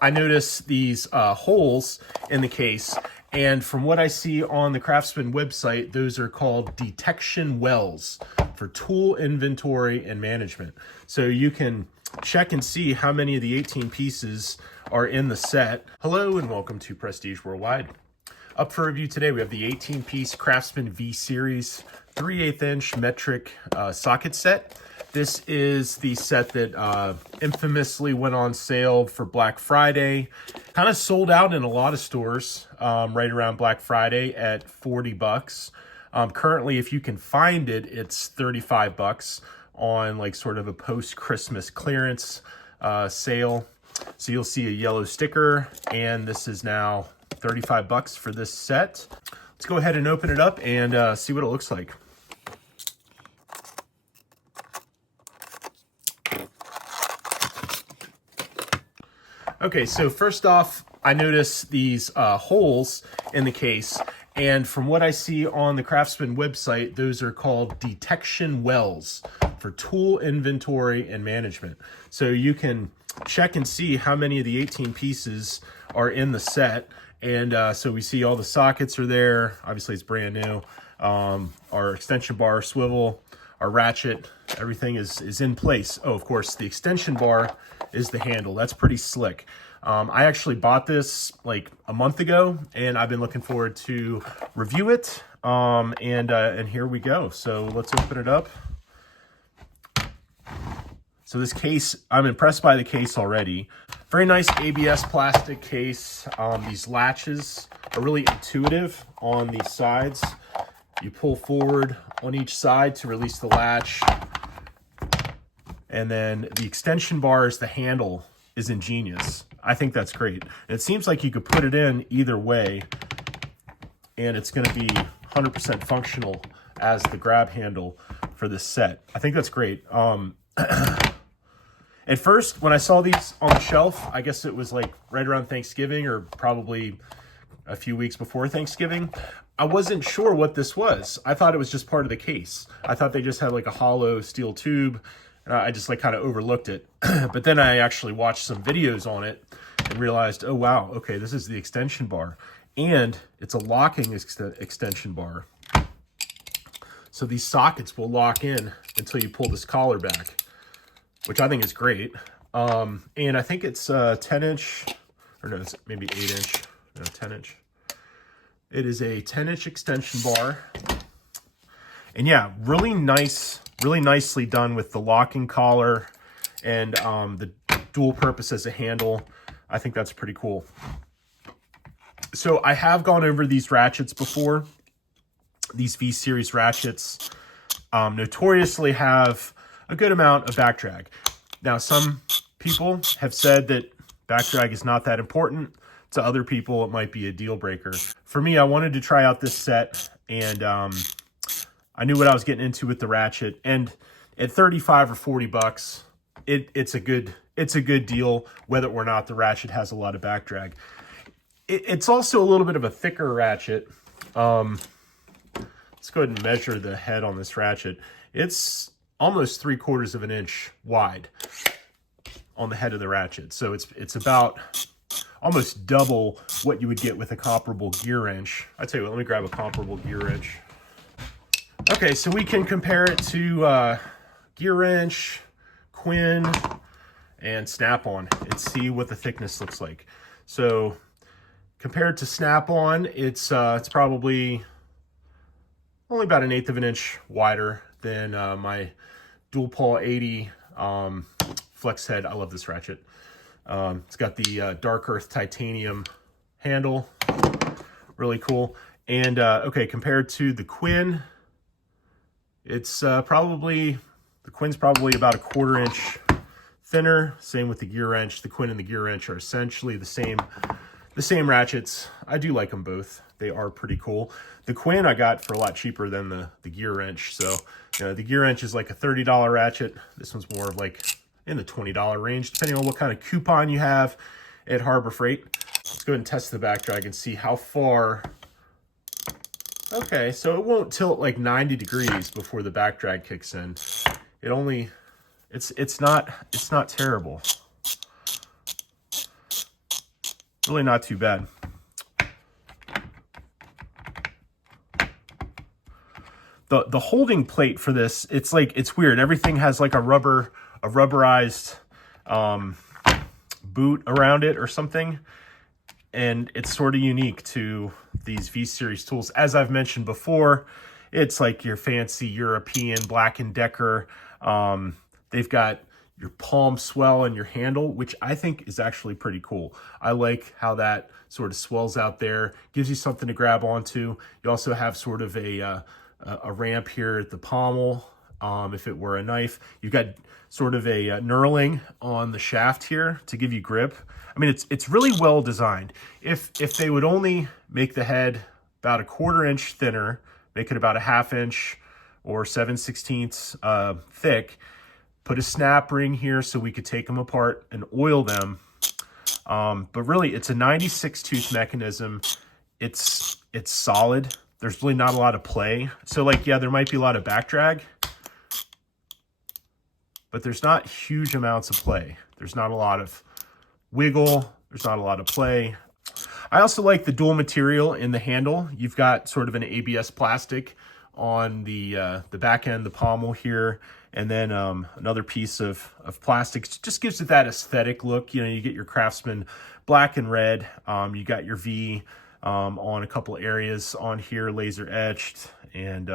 I noticed these holes in the case, and from what I see on the Craftsman website, those are called detection wells for tool inventory and management. So you can check and see how many of the 18 pieces are in the set. Hello and welcome to Prestige Worldwide. Up for review today, we have the 18-piece Craftsman V-Series 3/8 inch metric socket set. This is the set that infamously went on sale for Black Friday. Kind of sold out in a lot of stores right around Black Friday at 40 bucks. Currently, if you can find it, it's 35 bucks on like sort of a post-Christmas clearance sale. So you'll see a yellow sticker, and this is now 35 bucks for this set. Let's go ahead and open it up and see what it looks like. Okay, so first off, I noticed these holes in the case, and from what I see on the Craftsman website, those are called detection wells for tool inventory and management. So you can check and see how many of the 18 pieces are in the set. And so we see all the sockets are there. Obviously, it's brand new. Our extension bar, swivel, our ratchet, everything is in place. Oh, of course, the extension bar is the handle. That's pretty slick. I actually bought this like a month ago, and I've been looking forward to review it. And here we go. So let's open it up. So this case, I'm impressed by the case already. Very nice ABS plastic case. These latches are really intuitive on the sides. You pull forward on each side to release the latch. And then the extension bars, the handle is ingenious. I think that's great. It seems like you could put it in either way, and it's gonna be 100% functional as the grab handle for this set. I think that's great. At first, when I saw these on the shelf, I guess it was like right around Thanksgiving or probably a few weeks before Thanksgiving, I wasn't sure what this was. I thought it was just part of the case. I thought they just had like a hollow steel tube. I just like kind of overlooked it. But then I actually watched some videos on it and realized, oh wow, okay, this is the extension bar. And it's a locking extension bar. So these sockets will lock in until you pull this collar back, which I think is great. And I think it's 10 inch, or no, it's maybe 8 inch, no, 10 inch. It is a 10-inch extension bar. And yeah, really nicely done with the locking collar and the dual purpose as a handle. I think that's pretty cool. So I have gone over these ratchets before. These V-Series ratchets notoriously have a good amount of back drag. Now, some people have said that back drag is not that important. To other people, it might be a deal breaker. For me, I wanted to try out this set, and I knew what I was getting into with the ratchet. And at 35 or 40 bucks, it's a good deal, whether or not the ratchet has a lot of back drag. It's also a little bit of a thicker ratchet. Let's go ahead and measure the head on this ratchet. It's almost 3/4 of an inch wide on the head of the ratchet. So it's about almost double what you would get with a comparable gear wrench. I tell you what, let me grab a comparable gear wrench. Okay, so we can compare it to gear wrench, Quinn, and Snap-on and see what the thickness looks like. So compared to Snap-on, it's probably only about 1/8 of an inch wider than my dual paw 80 flex head. I love this ratchet. It's got the dark earth titanium handle, really cool. And okay, compared to the Quinn, it's the Quinn's probably about 1/4 inch thinner. Same with the gear wrench. The Quinn and the gear wrench are essentially the same ratchets. I do like them both. They are pretty cool. The Quinn I got for a lot cheaper than the gear wrench. So, you know, the gear wrench is like a $30 ratchet. This one's more of like in the $20 range, depending on what kind of coupon you have at Harbor Freight. Let's go ahead and test the back drag and see how far. Okay, so it won't tilt like 90 degrees before the back drag kicks in. It's not terrible. Really not too bad. The holding plate for this, it's weird. Everything has like a rubberized boot around it or something. And it's sort of unique to these V-Series tools. As I've mentioned before, it's like your fancy European Black & Decker. They've got your palm swell and your handle, which I think is actually pretty cool. I like how that sort of swells out there, gives you something to grab onto. You also have sort of a ramp here at the pommel. If it were a knife, you've got sort of a knurling on the shaft here to give you grip. I mean, it's really well designed. If they would only make the head about 1/4 inch thinner, make it about 1/2 inch or 7/16 thick, put a snap ring here so we could take them apart and oil them. But really, it's a 96 tooth mechanism. It's solid. There's really not a lot of play. So like, yeah, there might be a lot of back drag, but there's not huge amounts of play. There's not a lot of wiggle. There's not a lot of play. I also like the dual material in the handle. You've got sort of an ABS plastic on the back end, the pommel here, and then another piece of plastic. It just gives it that aesthetic look. You know, you get your Craftsman black and red. You got your V on a couple areas on here, laser etched and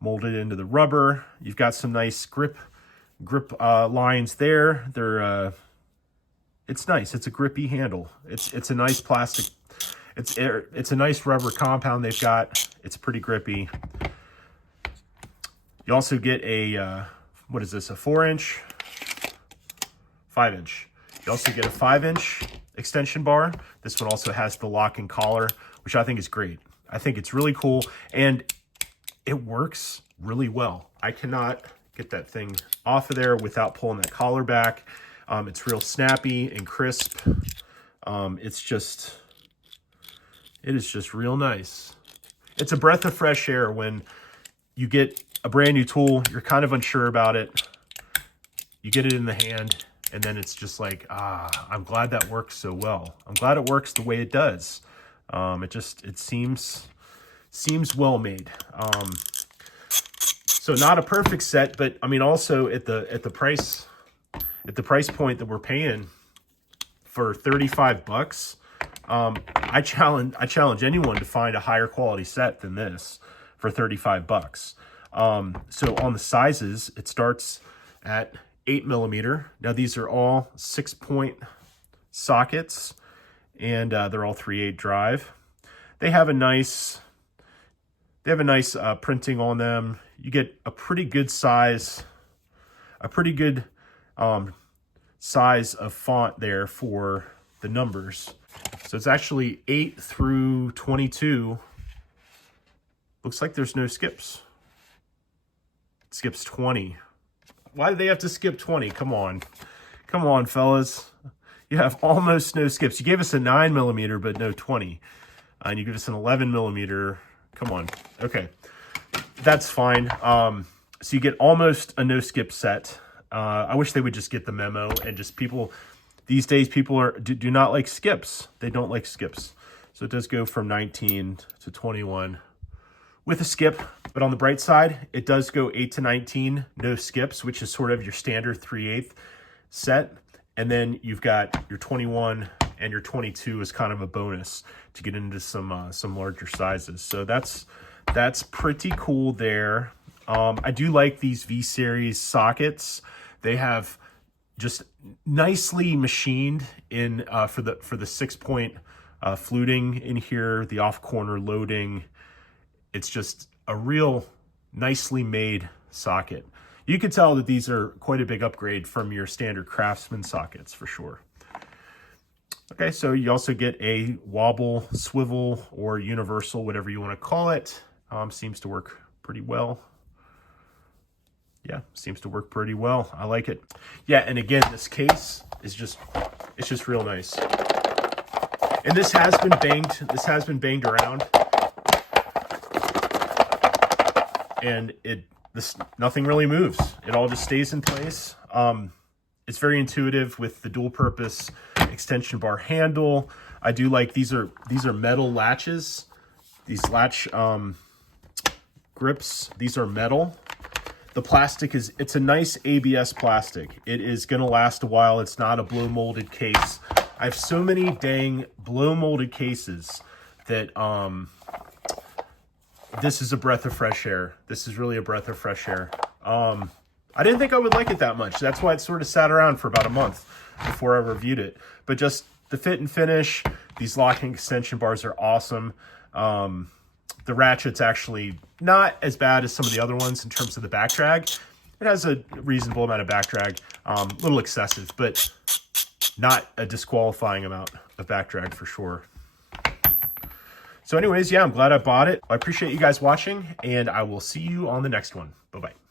molded into the rubber. You've got some nice grip lines there. They're it's nice. It's a grippy handle. It's a nice plastic. It's a nice rubber compound they've got. It's pretty grippy. You also get a what is this? A 4-inch, 5-inch. You also get a 5-inch extension bar. This one also has the lock and collar, which I think is great. I think it's really cool, and it works really well. I cannot get that thing off of there without pulling that collar back. It's real snappy and crisp. It is just real nice. It's a breath of fresh air when you get a brand new tool, you're kind of unsure about it. You get it in the hand, and then it's just like, I'm glad that works so well. I'm glad it works the way it does. It seems well made. So not a perfect set, but I mean, also at the price point that we're paying for $35, I challenge anyone to find a higher quality set than this for $35. So on the sizes, it starts at 8mm. Now these are all 6-point sockets, and they're all 3/8 drive. They have a nice printing on them. You get a pretty good size, size of font there for the numbers. So it's actually 8 through 22. Looks like there's no skips. It skips 20. Why do they have to skip 20? Come on, fellas. You have almost no skips. You gave us a 9mm, but no 20. And you give us an 11mm. Come on. Okay. That's fine. So you get almost a no skip set. I wish they would just get the memo, and just these days people do not like skips. They don't like skips. So it does go from 19 to 21 with a skip. But on the bright side, it does go 8 to 19, no skips, which is sort of your standard 3/8 set. And then you've got your 21 and your 22 is kind of a bonus to get into some larger sizes. So that's pretty cool there. I do like these V-Series sockets. They have just nicely machined in for the 6-point fluting in here, the off-corner loading. It's just a real nicely made socket. You can tell that these are quite a big upgrade from your standard Craftsman sockets for sure. Okay, so you also get a wobble, swivel, or universal, whatever you want to call it. Seems to work pretty well. Yeah, seems to work pretty well. I like it. Yeah, and again, this case is it's just real nice. And this has been banged around. And nothing really moves. It all just stays in place. It's very intuitive with the dual purpose extension bar handle. I do like these are metal latches. These latch grips, these are metal. The plastic it's a nice ABS plastic. It is gonna last a while. It's not a blow molded case. I have so many dang blow molded cases that this is a breath of fresh air. This is really a breath of fresh air. I didn't think I would like it that much. That's why it sort of sat around for about a month before I reviewed it. But just the fit and finish, these locking extension bars are awesome. The Ratchet's actually not as bad as some of the other ones in terms of the back drag. It has a reasonable amount of back drag, a little excessive, but not a disqualifying amount of back drag for sure. So anyways, yeah, I'm glad I bought it. I appreciate you guys watching, and I will see you on the next one. Bye-bye.